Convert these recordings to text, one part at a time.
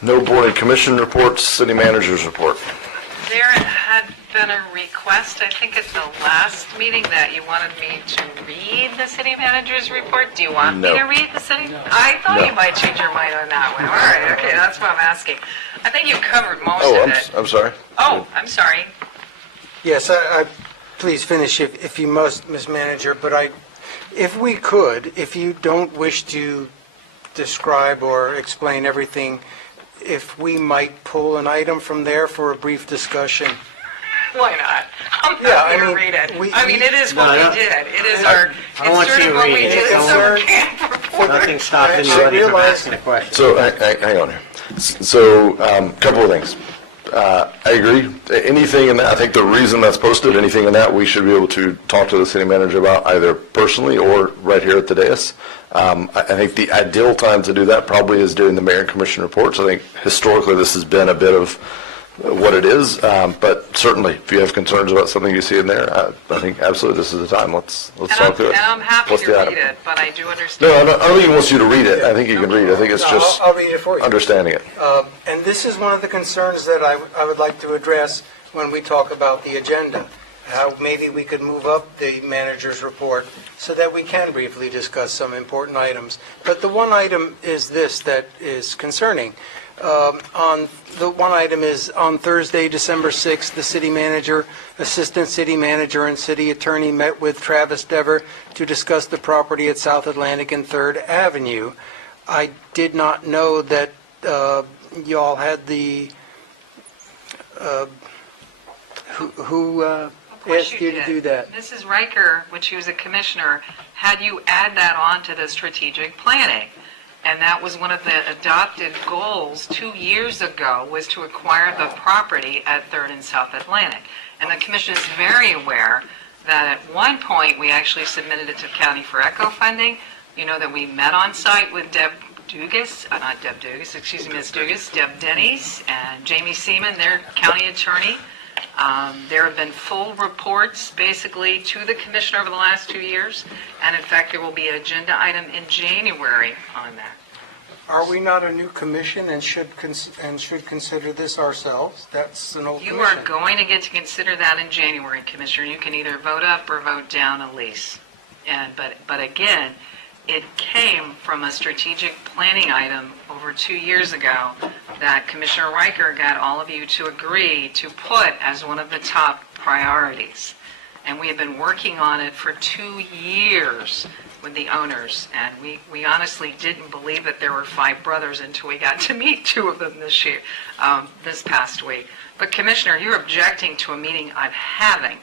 No board and commission reports, city managers report. There had been a request, I think at the last meeting, that you wanted me to read the city manager's report. Do you want me No. to read the city? I thought No. you might change your mind on that one. All right, okay, that's what I'm asking. I think you covered most Oh, of it. I'm sorry. Oh, I'm sorry. Yes, please finish if you must, Ms. Manager, but if we could, if you don't wish to describe or explain everything, if we might pull an item from there for a brief discussion. Why not? I'm Yeah, not I going to mean, read it. we- it is what No, we did. It is our, I want it's sort you of to what read we it. did, Don't so worry. we can't report. Nothing stopped I anybody from realize- asking a question. So, hang on here. So, couple of things. I agree. Anything in that, I think the reason that's posted, anything in that, we should be able to talk to the city manager about either personally or right here at the dais. I think the ideal time to do that probably is during the mayor and commission reports. I think historically this has been a bit of what it is, but certainly if you have concerns about something you see in there, I think absolutely this is the time. Let's talk through it. And I'm happy What's to the read item? it, but I do understand. No, I don't think he wants you to read it. I think you can read it. I think it's No, just I'll read it for you. understanding it. And this is one of the concerns that I would like to address when we talk about the agenda. How maybe we could move up the manager's report so that we can briefly discuss some important items. But the one item is this that is concerning. The one item is on Thursday, December 6th, the city manager, assistant city manager, and city attorney met with Travis Dever to discuss the property at South Atlantic and 3rd Avenue. I did not know that y'all had the, who Of course asked you to did. do that? Mrs. Riker, when she was a commissioner, had you add that on to the strategic planning. And that was one of the adopted goals 2 years ago, was to acquire the property at 3rd and South Atlantic. And the commission is very aware that at one point, we actually submitted it to county for ECHO funding. You know that we met on site with Deb Dugas, not Deb Dugas, excuse me, Ms. Dugas, Deb Denny's, and Jamie Seaman, their county attorney. There have been full reports, basically, to the commission over the last 2 years, and in fact, there will be an agenda item in January on that. Are we not a new commission and should consider this ourselves? That's an old You commission. are going to get to consider that in January, Commissioner. You can either vote up or vote down a lease. But again, it came from a strategic planning item over 2 years ago that Commissioner Riker got all of you to agree to put as one of the top priorities. And we have been working on it for 2 years with the owners, and we honestly didn't believe that there were 5 brothers until we got to meet 2 of them this past week. But Commissioner, you're objecting to a meeting I'm having.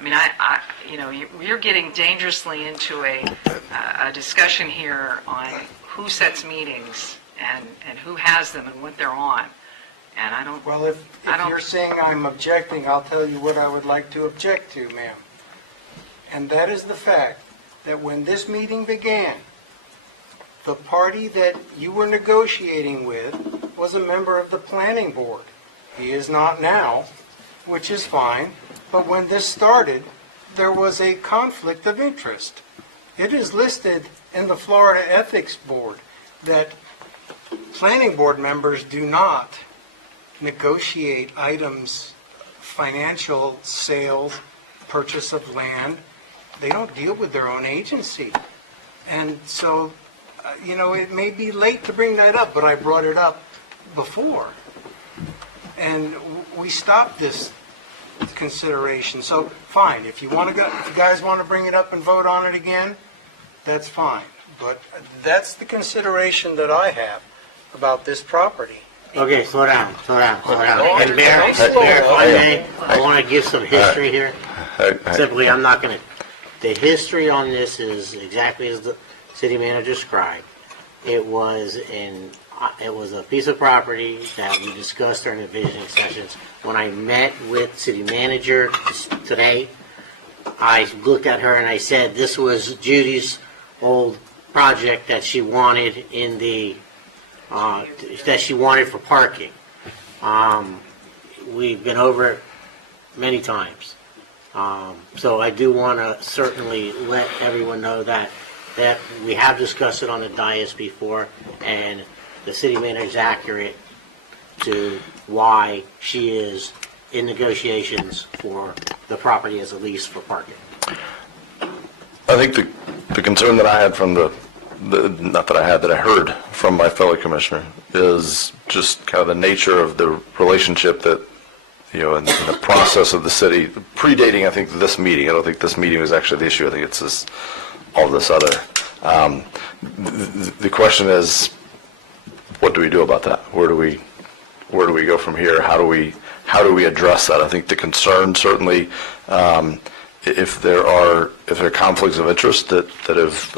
I mean, you're getting dangerously into a discussion here on who sets meetings and who has them and what they're on. And I don't. Well, if you're saying I'm objecting, I'll tell you what I would like to object to, ma'am. And that is the fact that when this meeting began, the party that you were negotiating with was a member of the planning board. He is not now, which is fine, but when this started, there was a conflict of interest. It is listed in the Florida Ethics Board that planning board members do not negotiate items, financial sales, purchase of land. They don't deal with their own agency. And so, it may be late to bring that up, but I brought it up before. And we stopped this consideration. So, fine, if you guys want to bring it up and vote on it again, that's fine. But that's the consideration that I have about this property. Okay, slow down. Oh, And Mayor, if I may, I want to give some history here. Simply, I'm not going to, the history on this is exactly as the city manager described. It was a piece of property that we discussed during the visioning sessions. When I met with city manager today, I looked at her and I said, this was Judy's old project that she wanted for parking. We've been over it many times. So I do want to certainly let everyone know that we have discussed it on the dais before, and the city manager is accurate. to why she is in negotiations for the property as a lease for parking. I think the concern that I had from not that I had, that I heard from my fellow commissioner is just kind of the nature of the relationship that, in the process of the city, predating, I think, this meeting. I don't think this meeting was actually the issue. I think it's all this other. The question is, what do we do about that? Where do we go from here? How do we address that? I think the concern certainly, if there are conflicts of interest that have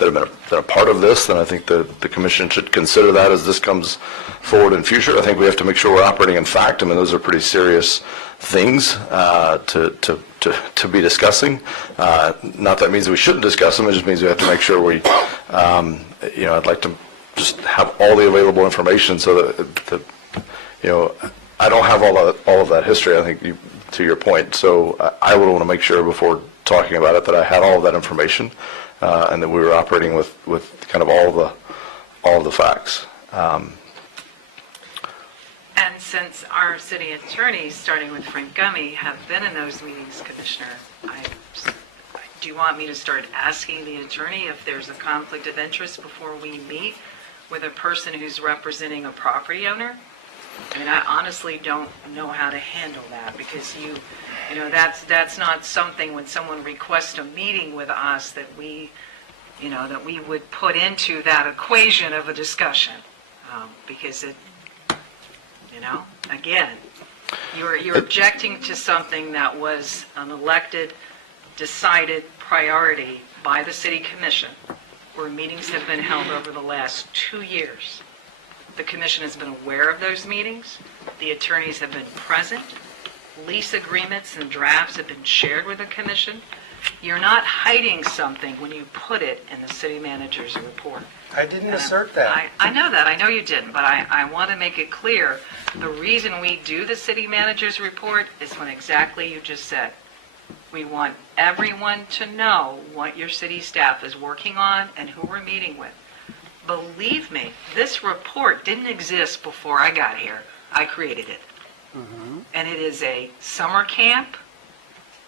been a part of this, then I think the commission should consider that as this comes forward in future. I think we have to make sure we're operating in fact. I mean, those are pretty serious things to be discussing. Not that means we shouldn't discuss them. It just means we have to make sure we, I'd like to just have all the available information so that I don't have all of that history. I think to your point. So I would want to make sure before talking about it that I had all of that information. And that we were operating with kind of all the facts. And since our city attorneys, starting with Frank Gummy, have been in those meetings, Commissioner, do you want me to start asking the attorney if there's a conflict of interest before we meet with a person who's representing a property owner? I mean, I honestly don't know how to handle that because that's not something when someone requests a meeting with us that we would put into that equation of a discussion. Because again, you're objecting to something that was an elected, decided priority by the city commission, where meetings have been held over the last 2 years. The commission has been aware of those meetings. The attorneys have been present. Lease agreements and drafts have been shared with the commission. You're not hiding something when you put it in the city manager's report. I didn't assert that. I know that. I know you didn't, but I want to make it clear. The reason we do the city manager's report is what exactly you just said. We want everyone to know what your city staff is working on and who we're meeting with. Believe me, this report didn't exist before I got here. I created it. And it is a summer camp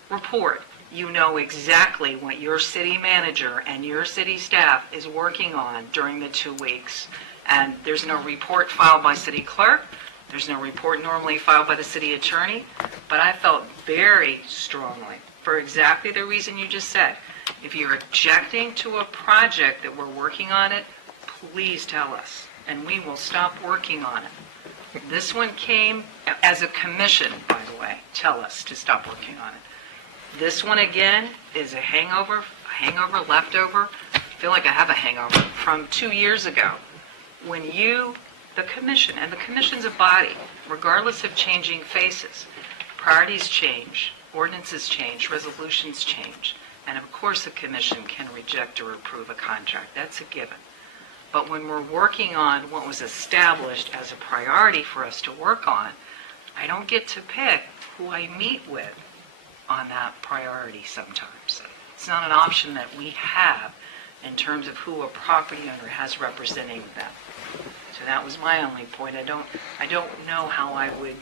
report. You know exactly what your city manager and your city staff is working on during the 2 weeks. And there's no report filed by city clerk. There's no report normally filed by the city attorney. But I felt very strongly, for exactly the reason you just said, if you're objecting to a project that we're working on it, please tell us, and we will stop working on it. This one came as a commission, by the way, tell us to stop working on it. This one, again, is a hangover, leftover. I feel like I have a hangover from 2 years ago. When the commission, and the commission's a body, regardless of changing faces, priorities change, ordinances change, resolutions change, and of course the commission can reject or approve a contract. That's a given. But when we're working on what was established as a priority for us to work on, I don't get to pick who I meet with on that priority sometimes. It's not an option that we have in terms of who a property owner has representing them. So that was my only point. I don't know how I would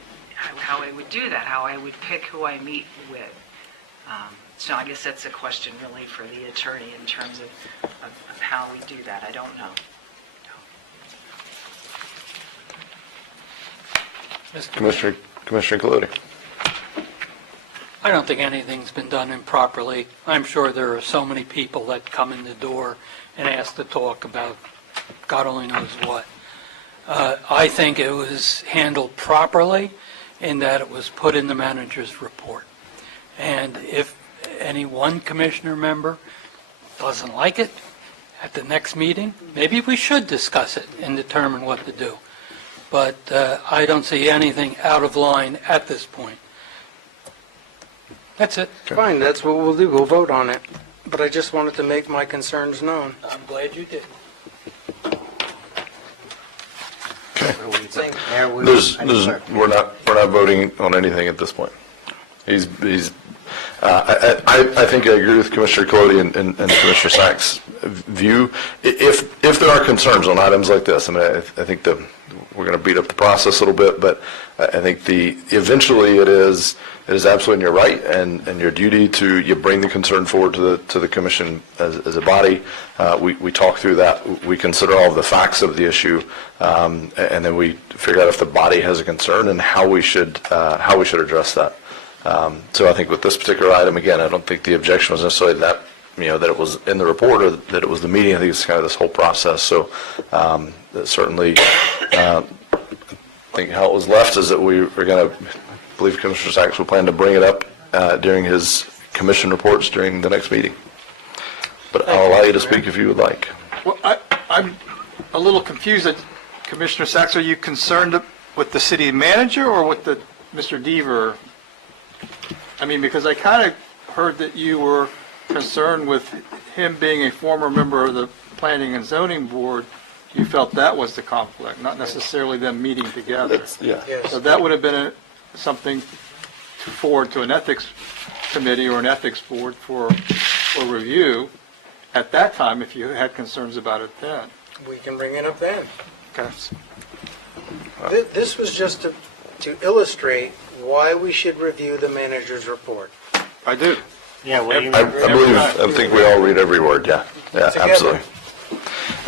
do that, how I would pick who I meet with. So I guess that's a question really for the attorney in terms of how we do that. I don't know. Commissioner Galudi. I don't think anything's been done improperly. I'm sure there are so many people that come in the door and ask to talk about God only knows what. I think it was handled properly in that it was put in the manager's report. And if any one commissioner member doesn't like it, at the next meeting, maybe we should discuss it and determine what to do. But I don't see anything out of line at this point. That's it. Fine, that's what we'll do. We'll vote on it. But I just wanted to make my concerns known. I'm glad you did. What do we think? Mayor, We're not voting on anything at this point. I think I agree with Commissioner Colodey and Commissioner Sacks' view. If there are concerns on items like this, I mean, I think we're going to beat up the process a little bit, but I think eventually it is absolutely your right and your duty you bring the concern forward to the commission as a body. We talk through that. We consider all of the facts of the issue, and then we figure out if the body has a concern and how we should address that. So I think with this particular item, again, I don't think the objection was necessarily that that it was in the report or that it was the meeting. I think it's kind of this whole process. So certainly, I think how it was left is that we are going to, I believe Commissioner Sacks will plan to bring it up during his commission reports during the next meeting. But I'll allow you to speak if you would like. Well, I'm a little confused. Commissioner Sacks, are you concerned with the city manager or with Mr. Deaver? I mean, because I kind of heard that you were concerned with him being a former member of the Planning and Zoning Board. You felt that was the conflict, not necessarily them meeting together. Yeah. Yes. So that would have been something to forward to an ethics committee or an ethics board for review at that time if you had concerns about it then. We can bring it up then. Okay. This was just to illustrate why we should review the manager's report. I do. Yeah, what do you I mean? think we all read every word, yeah, absolutely.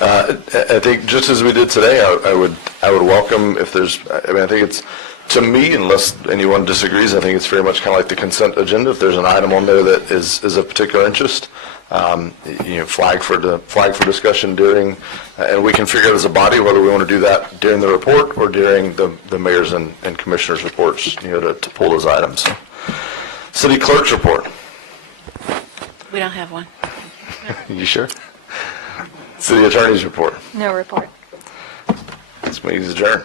I think just as we did today, I would welcome if there's, I mean, I think it's, to me, unless anyone disagrees, I think it's very much kind of like the consent agenda. If there's an item on there that is of particular interest, flag for discussion during, and we can figure out as a body whether we want to do that during the report or during the mayor's and commissioners' reports, to pull those items. City clerk's report. We don't have one. You sure? City attorney's report. No report. This meeting is adjourned.